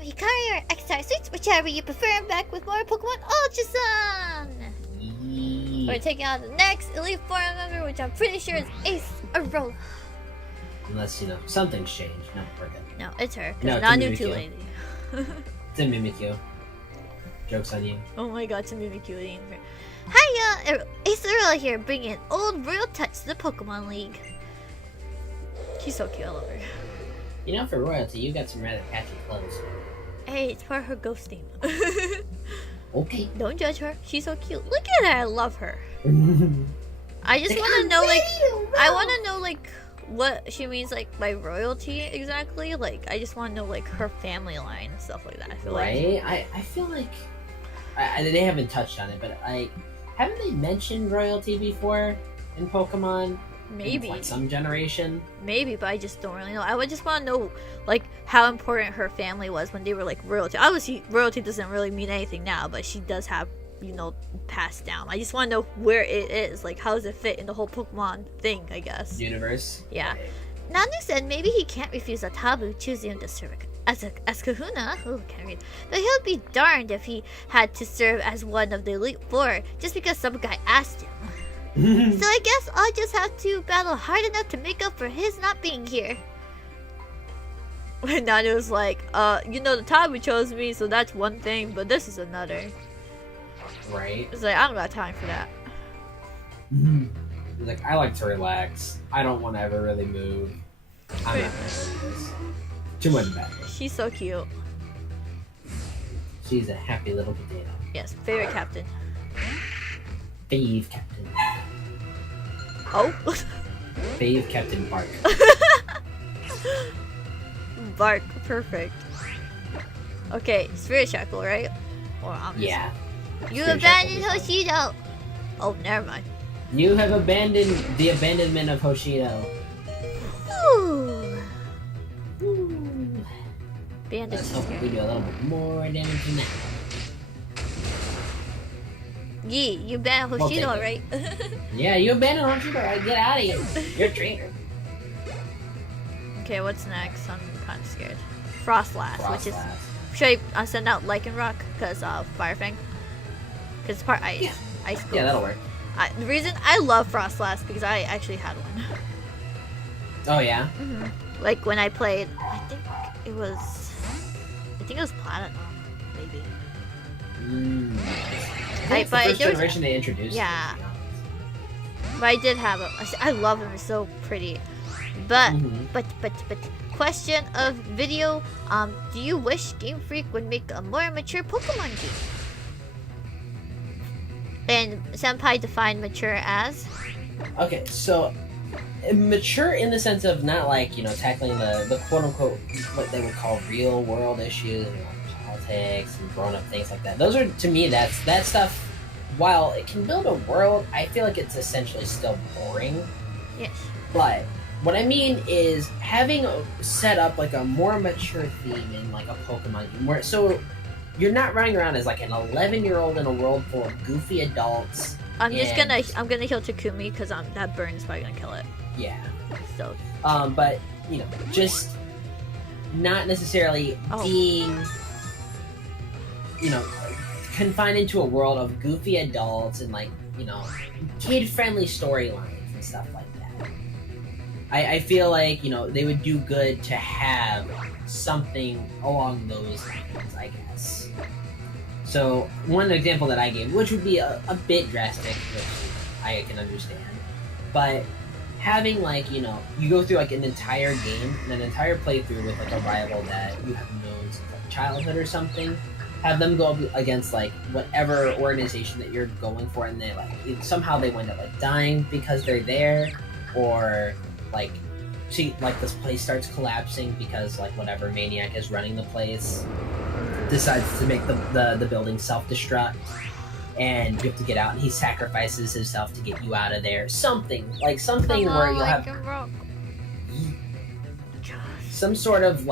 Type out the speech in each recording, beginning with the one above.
Hikari or X-Star Suits, whichever you prefer. I'm back with more Pokemon Ultra Sun! Yeah. We're taking on the next Elite Four member, which I'm pretty sure is Acerola. Unless, something's changed. No, we're good. No, it's her. No, Not it's new Mimikyu. lady. It's a Mimikyu. Joke's on you. Oh my god, it's a Mimikyu lady. Hiya! Acerola here, bringing an old royal touch to the Pokemon League. She's so cute, I love her. For royalty, you got some rather catchy clothes. Hey, it's part of her ghost theme. Okay. Don't judge her. She's so cute. Look at her. I love her. I just want to know, I want to know, what she means, by royalty exactly. I just want to know, her family line and stuff like that. I feel right? I feel like they haven't touched on it, but haven't they mentioned royalty before in Pokemon? Maybe. In, some generation? Maybe, but I just don't really know. I would just want to know, how important her family was when they were, royalty. Obviously, royalty doesn't really mean anything now, but she does have, passed down. I just want to know where it is. How does it fit in the whole Pokemon thing, I guess. Universe? Yeah. Right. Nanu said maybe he can't refuse a taboo choosing to serve as Kahuna. Oh, can't read. But he'll be darned if he had to serve as one of the Elite Four just because some guy asked him. So I guess I'll just have to battle hard enough to make up for his not being here. When Nanu's like, the taboo chose me, so that's one thing, but this is another. Right. It's I don't got time for that. He's I like to relax. I don't want to ever really move. I'm not gonna do this. Too much bad. She's so cute. She's a happy little potato. Yes, favorite captain. Fave Captain. Oh? Fave Captain Bark. Bark, perfect. Okay, Spirit Shackle, right? Or Yeah. You Spirit abandoned Shackle is Hoshido! Oh, never mind. You have abandoned the abandonment of Hoshido. Ooh. Bandage Let's is hope we here. do a little bit more damage than that. Yee, you abandoned We'll take Hoshido, it. right? Yeah, you abandoned Hoshido. Right? Get out of here. You're a traitor. Okay, what's next? I'm kind of scared. Frostlass, which is... Frostlass. Should I send out Lycanroc? Because, Firefang? Because it's part ice. Yeah. Ice Ghost. Yeah, that'll work. The reason I love Frostlass because I actually had one. Oh, yeah? When I played, I think it was Platinum, maybe. That's the but first there was- generation they introduced. Yeah. But I did have it. I love him. He's so pretty. But question of video. Do you wish Game Freak would make a more mature Pokemon game? And Senpai defined mature as? Okay, so mature in the sense of not tackling the quote unquote what they would call real world issues, politics and grown up things like that. Those are, to me, that stuff. While it can build a world, I feel like it's essentially still boring. Yes. But what I mean is having set up a more mature theme in a Pokemon game, where so you're not running around as an 11-year-old in a world full of goofy adults. I'm gonna heal Takumi because that burn is probably gonna kill it. Yeah. So. But just not necessarily being, confined into a world of goofy adults and kid-friendly storylines and stuff like that. I feel like they would do good to have something along those lines, I guess. So one example that I gave, which would be a bit drastic, which I can understand, but having you go through an entire game and an entire playthrough with a rival that you have known since childhood or something, have them go up against whatever organization that you're going for, and they somehow they wind up dying because they're there, or this place starts collapsing because whatever maniac is running the place decides to make the building self-destruct, and you have to get out, and he sacrifices himself to get you out of there. Something where you'll have some sort of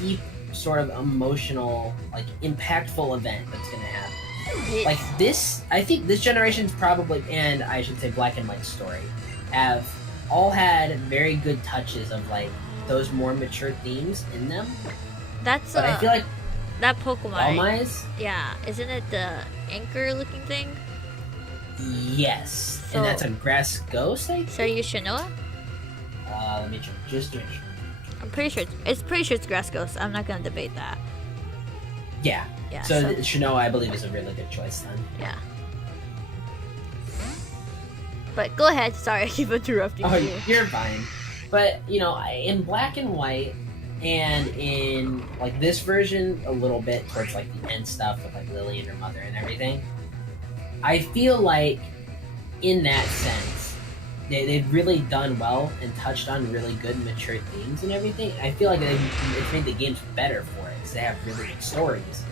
deep sort of emotional impactful event that's gonna happen. This, I think this generation's probably, and I should say Black and White's story, have all had very good touches of those more mature themes in them. That's But I feel like that Pokemon. Almize. Yeah, isn't it the anchor-looking thing? Yes, So- and that's a grass ghost. I So you should know it. let me check. Just to make sure. I'm pretty sure it's Grass Ghost. I'm not gonna debate that. Yeah. Yeah. So Shinoa, I believe, is a really good choice then. Yeah. But go ahead. Sorry, I keep interrupting Oh, you. you're fine. But in Black and White, and in like this version, a little bit towards like the end stuff with like Lily and her mother and everything. I feel like, in that sense, they've really done well and touched on really good, mature themes and everything. I feel like it's made the games better for it because they have really good stories.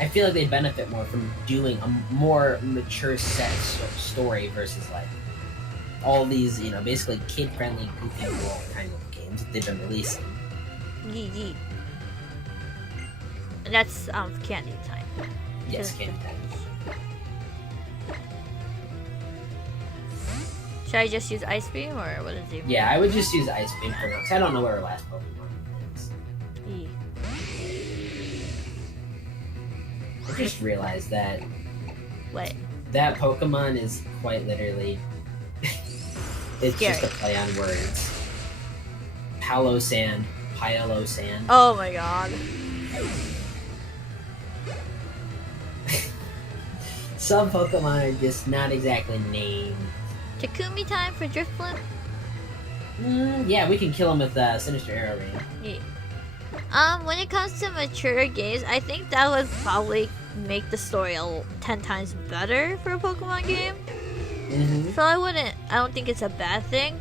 I feel like they benefit more from doing a more mature set story versus like all these, basically kid-friendly, goofy world kind of games that they've been releasing. Yee. And that's candy time. Yes, candy time. Should I just use Ice Beam or what is it? Yeah, I would just use Ice Beam for now, 'cause I don't know where our last Pokemon is. Yee. I just realized that What? that Pokemon is quite literally it's Scary. just a play on words. Palo Sand, Pylo Sand. Oh my god. Some Pokemon are just not exactly named. Takumi time for Drifblim? Yeah, we can kill him with Sinister Arrow Ring. Yeah. When it comes to mature games, I think that would probably make the story 10 times better for a Pokemon game. Mm-hmm. So I don't think it's a bad thing.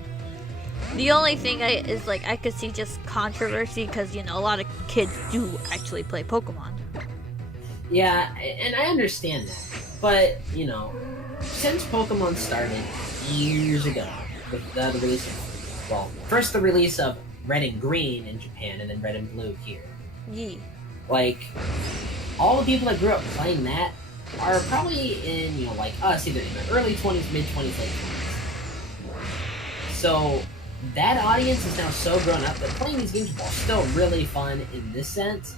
The only thing is like I could see just controversy because a lot of kids do actually play Pokemon. Yeah, and I understand that. But, since Pokemon started years ago with the release of, first the release of Red and Green in Japan and then Red and Blue here. Yeah. Like, all the people that grew up playing that are probably in, like us, either in their early 20s, mid-20s, late 20s. So, that audience is now so grown up that playing these games, while still really fun in this sense,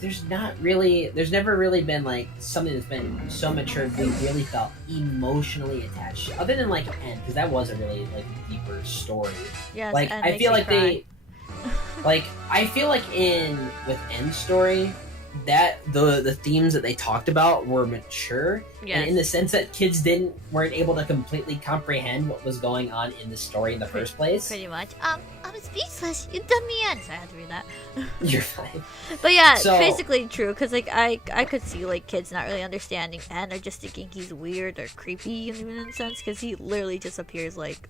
there's never really been like something that's been so mature we really felt emotionally attached other than like End, because that was a really like deeper story. Yes, Like and I makes feel me like cry. I feel like with End story that the themes that they talked about were mature, Yes. and in the sense that kids weren't able to completely comprehend what was going on in the story in the first place. Pretty much. I'm speechless. You done me in. So I had to read that. You're fine. But yeah, So- basically true. Cause like I could see like kids not really understanding and are just thinking he's weird or creepy in a sense. Cause he literally just appears like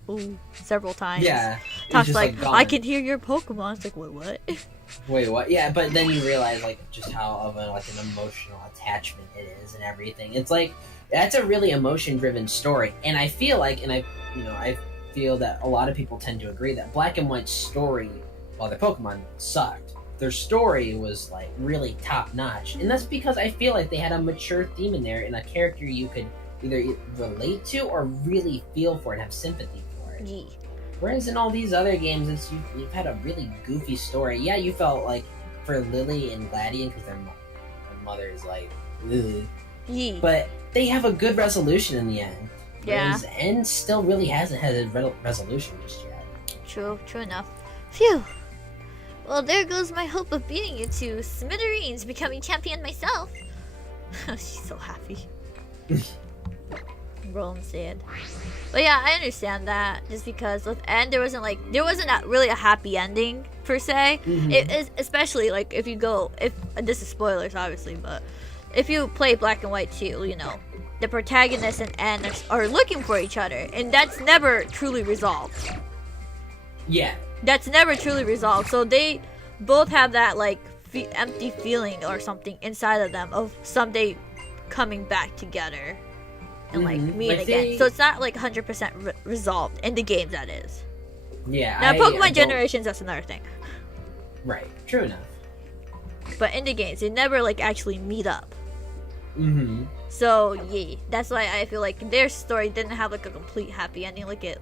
several times. Yeah. It's Talks just, like gone. I can hear your Pokemon. It's like what? Wait, what? Yeah, but then you realize like just how of an emotional attachment it is and everything. It's like that's a really emotion-driven story, and I feel like, I feel that a lot of people tend to agree that Black and White's story, while their Pokemon sucked, their story was like really top-notch, and that's because I feel like they had a mature theme in there and a character you could either relate to or really feel for and have sympathy for. Yeah. Whereas in all these other games, you've had a really goofy story. Yeah, you felt like for Lily and Gladion, because their mother is like, ugh. Yeah. But they have a good resolution in the end. Yeah. Whereas End still really hasn't had a resolution just yet. True enough. Phew. Well, there goes my hope of beating you to smithereens, becoming champion myself. She's so happy. Rome said. But yeah, I understand that. Just because with End, there wasn't really a happy ending per se. Mhm. It is especially like if this is spoilers obviously, but if you play Black and White too, the protagonist and End are looking for each other, and that's never truly resolved. Yeah. That's never truly resolved. So they both have that like empty feeling or something inside of them of someday coming back together and like Mhm. meeting Like again. So it's not like 100% resolved in the games. That is. Yeah. Now I Pokemon don't- Generations, that's another thing. Right. True enough. But in the games, they never like actually meet up. Mm-hmm. So yeah, that's why I feel like their story didn't have like a complete happy ending like it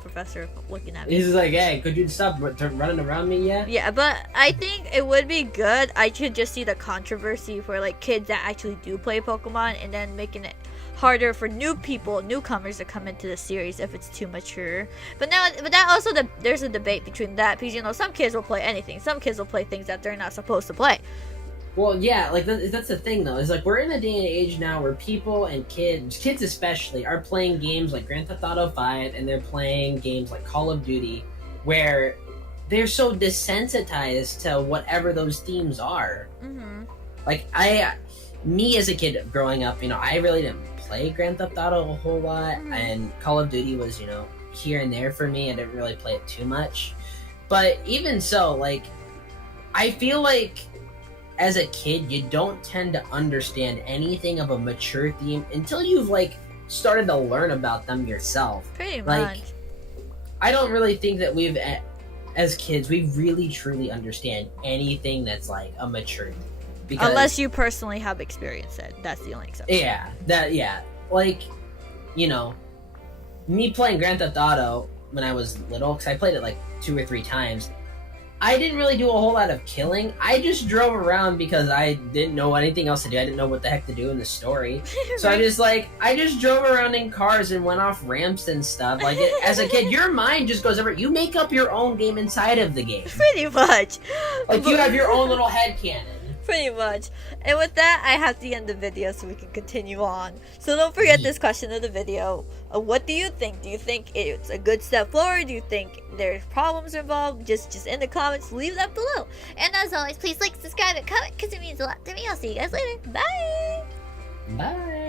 professor looking at me. He's just like, hey, could you stop running around me yet? Yeah, but I think it would be good. I could just see the controversy for like kids that actually do play Pokemon, and then making it harder for newcomers to come into the series if it's too mature. But that also there's a debate between that, because you know some kids will play anything. Some kids will play things that they're not supposed to play. Well, yeah, like that's the thing though. Is like we're in a day and age now where people and kids especially, are playing games like Grand Theft Auto 5, and they're playing games like Call of Duty, where they're so desensitized to whatever those themes are. Mm-hmm. Like me as a kid growing up, you know, I really didn't play Grand Theft Auto a whole lot, and Call of Duty was, you know, here and there for me. I didn't really play it too much, but even so, like, I feel like as a kid, you don't tend to understand anything of a mature theme until you've like started to learn about them yourself. Pretty like, much. I don't really think that as kids, we really truly understand anything that's like a mature theme. Because, unless you personally have experienced it, that's the only exception. Yeah, like, you know, me playing Grand Theft Auto when I was little, because I played it like 2 or 3 times, I didn't really do a whole lot of killing. I just drove around because I didn't know anything else to do. I didn't know what the heck to do in the story. So I just drove around in cars and went off ramps and stuff. Like, as a kid, your mind just goes over. You make up your own game inside of the game. Pretty much. Like, you have your own little headcanon. Pretty much. And with that, I have to end the video so we can continue on. So don't forget this question of the video. What do you think? Do you think it's a good step forward? Do you think there's problems involved? Just in the comments, leave that below. And as always, please like, subscribe, and comment, because it means a lot to me. I'll see you guys later. Bye! Bye!